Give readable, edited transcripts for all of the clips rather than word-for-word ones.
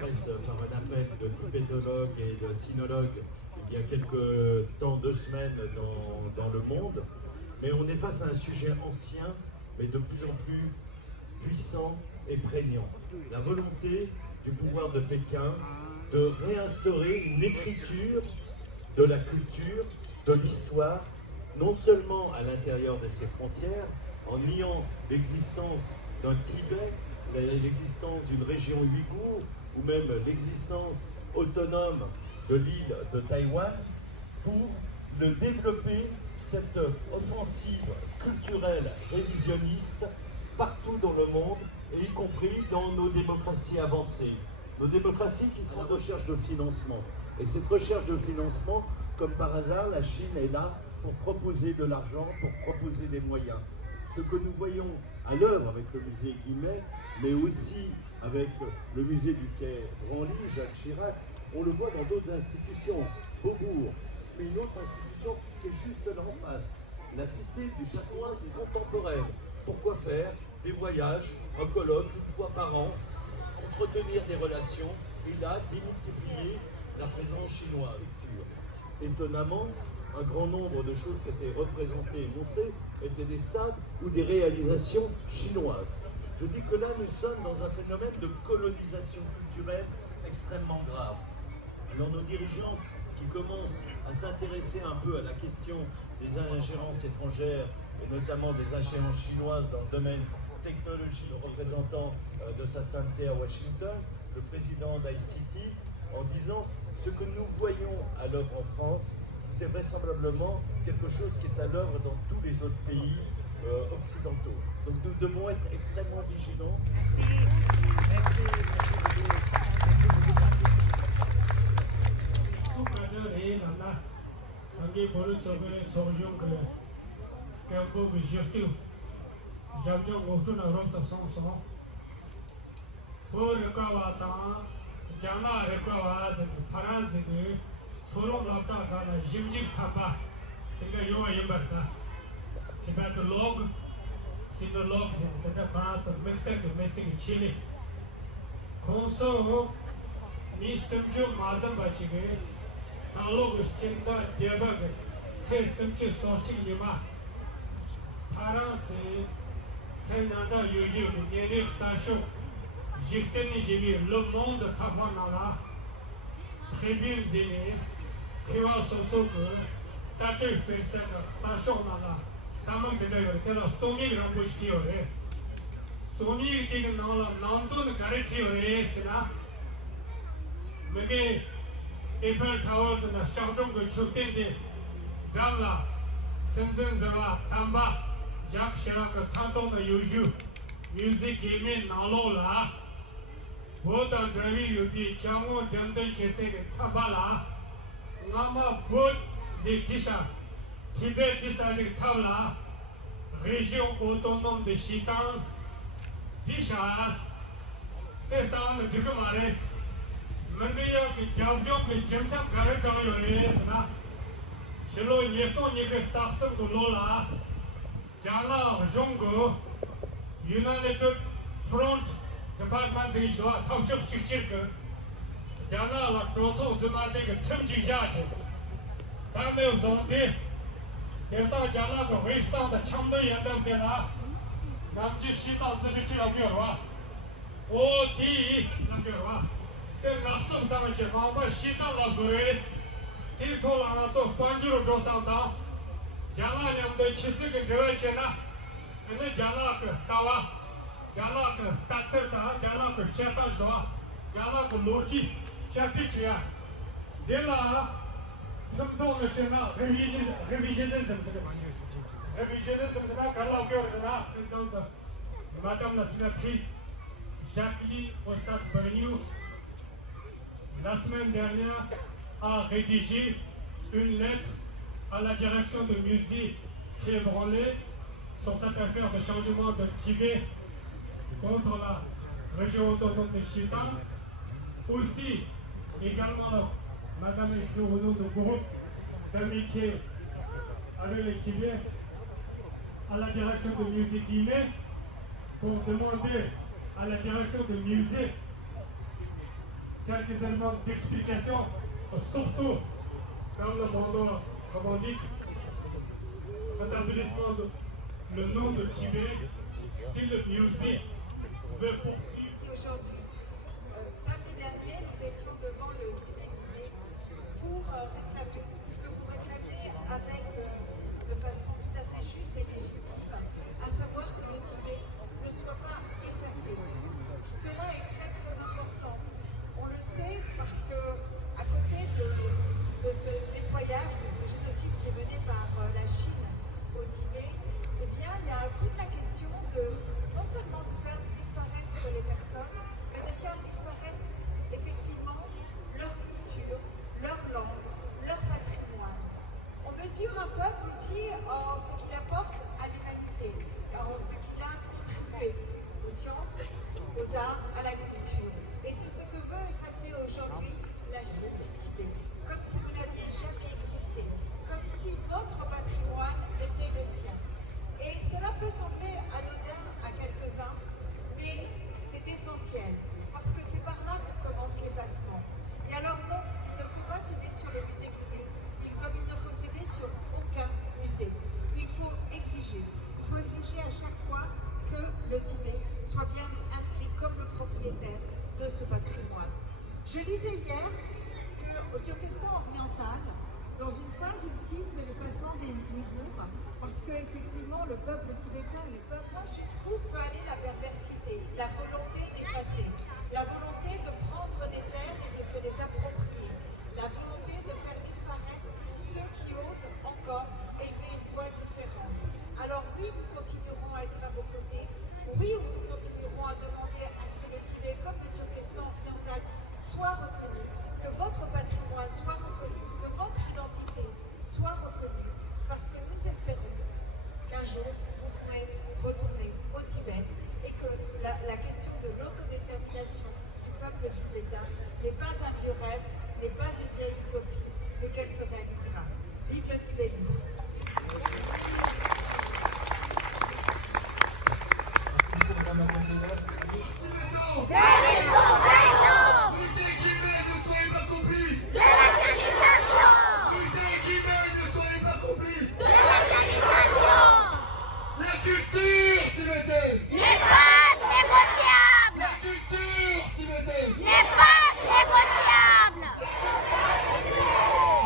presse par un appel de tibétologues et de sinologues il y a quelques temps, 2 semaines dans le monde. Mais on est face à un sujet ancien, mais de plus en plus puissant et prégnant. La volonté du pouvoir de Pékin de réinstaurer une écriture de la culture, de l'histoire, non seulement à l'intérieur de ses frontières, en niant l'existence d'un Tibet, l'existence d'une région ouïghour, ou même l'existence autonome de l'île de Taïwan, pour le développer cette offensive culturelle révisionniste partout dans le monde, et y compris dans nos démocraties avancées. Nos démocraties qui sont en recherche de financement. Et cette recherche de financement, comme par hasard, la Chine est là pour proposer de l'argent, pour proposer des moyens. Ce que nous voyons à l'œuvre avec le musée Guimet, mais aussi avec le musée du Quai Branly, Jacques Chirac, on le voit dans d'autres institutions, Beaubourg, mais une autre institution qui est juste là en face, la cité du chanoise contemporaine. Pourquoi faire des voyages, un colloque une fois par an, entretenir des relations et là démultiplier la présence chinoise. Étonnamment, un grand nombre de choses qui étaient représentées et montrées étaient des stades ou des réalisations chinoises. Je dis que là, nous sommes dans un phénomène de colonisation culturelle extrêmement grave. Alors nos dirigeants qui commencent à s'intéresser un peu à la question des ingérences étrangères, et notamment des ingérences chinoises dans le domaine technologie, le représentant de sa sainteté à Washington, le président d'ICT, en disant ce que nous voyons à l'œuvre en France, c'est vraisemblablement quelque chose qui est à l'œuvre dans tous les autres pays occidentaux. Donc nous devons être extrêmement vigilants. Tibetalog, sinolog, the France of Mexico, Chile. Conso, me Simju Mazambachi, Nalog, Chinda, Debug, say Simchu Sochi Lima. France, Senada, Yuju, Niri Sasho, Jifteni Jivi, Le Monde Tafanala, Tribune Zini, Kiva Sosoku, Tatir Pesaka, Sasho Nala. Samang Dinner, tell us Tony Rambush Theory. Tony taken Nanton Carretiore, Sina. Maybe Eiffel Tower to the Shoutum to Chutin, Damla, Simpson Zava, Tamba, Jack Sheraka, Tanto, the Yuju, music came in Nalola. Both are driving Yuki, Jamu, Denton, Chesek, Tabala, Nama, Put, Zitisha. Tibet avec Tavla, région autonome de Chitans, Dishas, Testan de Dukumares, Mandia qui Gabdion qui Jemsam Karajan Yoresna, Chelo Yeton Nik Starsam de Lola, Jala Jongo, United Front, Department de Ishwa, Township Chichik, Jala La Troso Zumatic, Timji Jaj, Tamil Zonte. There's a Jana to raise down the Chamber Yadam Bella. Namji Shita Zichira. Oh, D. Nagura. Then Nasum Damage, Mama Shita Laguris. Tiltola to Panjur Dosanda. Jana and the Chisik and Jerachena. And the Jana Tawa. Jana Tatseta, Jana Sheta, Jana Luchi, Chapitia. Della. Révisionnisme, Madame la sénatrice Jacqueline Ostat-Berniou, la semaine dernière, a rédigé une lettre à la direction du musée Quai Branly sur cette affaire de changement de Tibet contre la région autonome de Xizang. Aussi, également, Madame écrit au nom du groupe d'amitié avec le Tibet à la direction du musée Guinée pour demander à la direction du musée quelques éléments d'explication, surtout dans le monde romantique. L'établissement le nom de Tibet, si le musée veut poursuivre. Ici aujourd'hui, samedi dernier, nous étions devant le musée Tibet pour réclamer ce que vous réclamez avec, de façon tout à fait juste et légitime, à savoir que le Tibet ne soit pas effacé. Cela est très très important. On le sait parce que à côté de ce nettoyage, de ce génocide qui est mené par la Chine au Tibet, eh bien, il y a toute la question de non seulement de faire disparaître les personnes, mais de faire disparaître effectivement leur culture, leur langue, leur patrimoine. On mesure un peuple aussi en ce qu'il apporte à l'humanité, car en ce qu'il a contribué aux sciences, aux arts, à la culture. Et c'est ce que veut effacer aujourd'hui la Chine du Tibet, comme si vous n'aviez jamais existé, comme si votre patrimoine était le sien. Et cela peut sembler anodin à quelques-uns, mais c'est essentiel, parce que c'est par là qu'on commence l'effacement. Et alors non, il ne faut pas céder sur le musée public, comme il ne faut céder sur aucun musée. Il faut exiger à chaque fois que le Tibet soit bien inscrit comme le propriétaire de ce patrimoine. Je lisais hier qu'au Turkestan oriental, dans une phase ultime de l'effacement des Ouïghours, parce qu'effectivement le peuple tibétain, les peuples, jusqu'où peut aller la perversité, la volonté d'effacer, la volonté de prendre des terres et de se les approprier, la volonté de faire disparaître ceux qui osent encore élever une voix différente. Alors oui, nous continuerons à être à vos côtés, oui, nous continuerons à demander à ce que le Tibet, comme le Turkestan oriental, soit reconnu, que votre patrimoine soit reconnu, que votre identité soit reconnue, parce que nous espérons qu'un jour, vous pourrez retourner au Tibet et que la question de l'autodétermination du peuple tibétain n'est pas un vieux rêve, n'est pas une vieille utopie, mais qu'elle se réalisera. Vive le Tibet libre!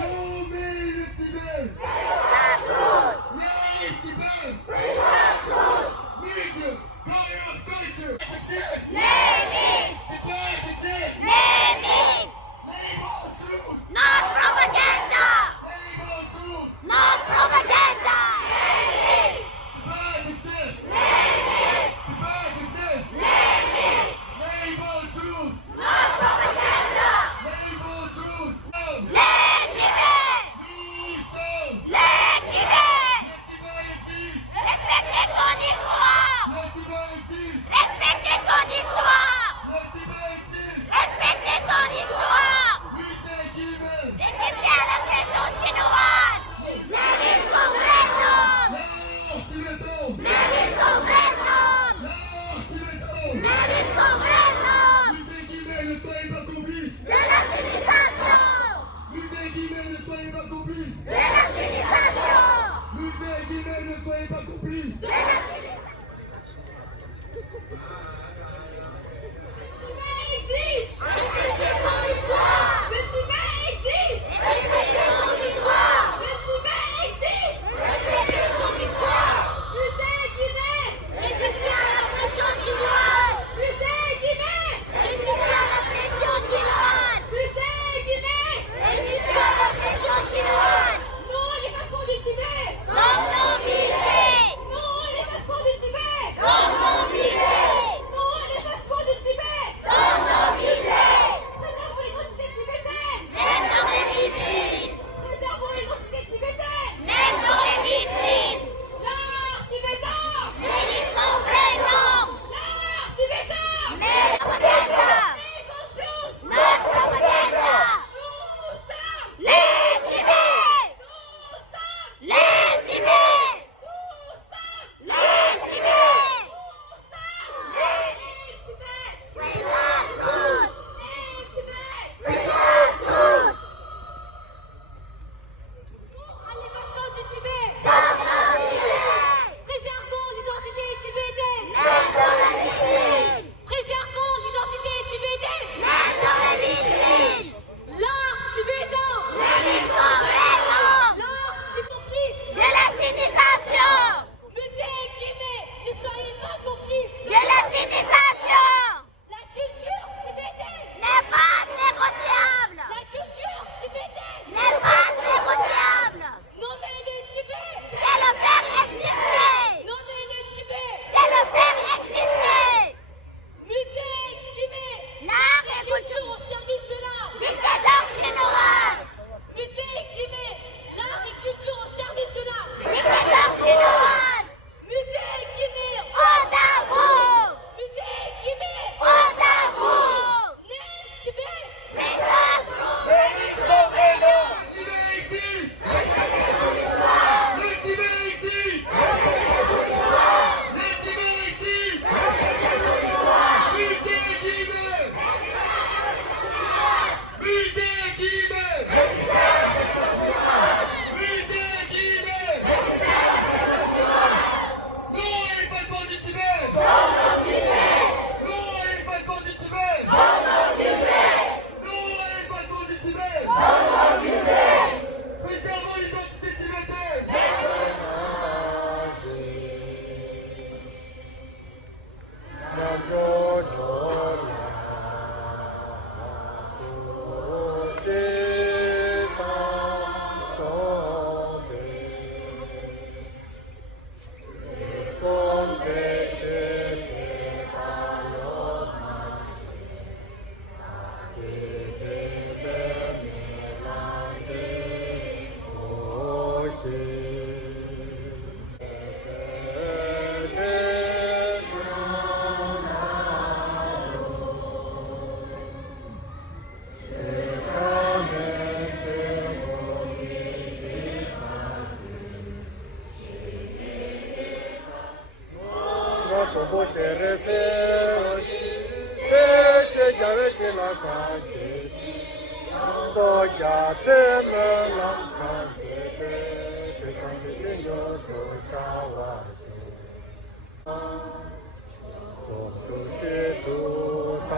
Nommer le Tibet! 了感谢所加这么浪看这个这上面有多少万所就是独大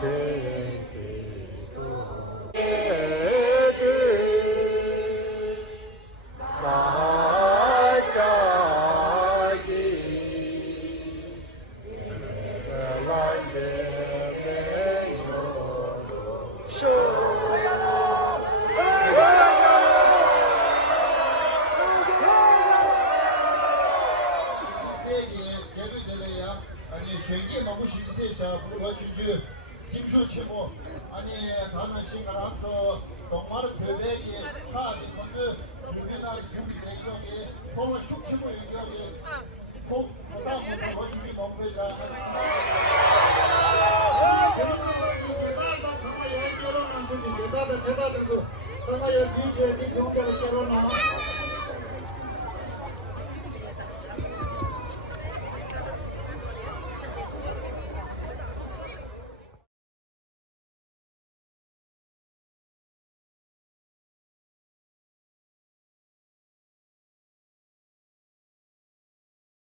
天地大家一来也没有手。아니 쉐기 먹고 싶대서 물어 주주 심수 치고 아니 가는 시간 앞서 동마르 배배기 차디 먼저 유명한 준비 대경에 폼을 슉 치고 여기 꼭 사람부터 주주 먹고서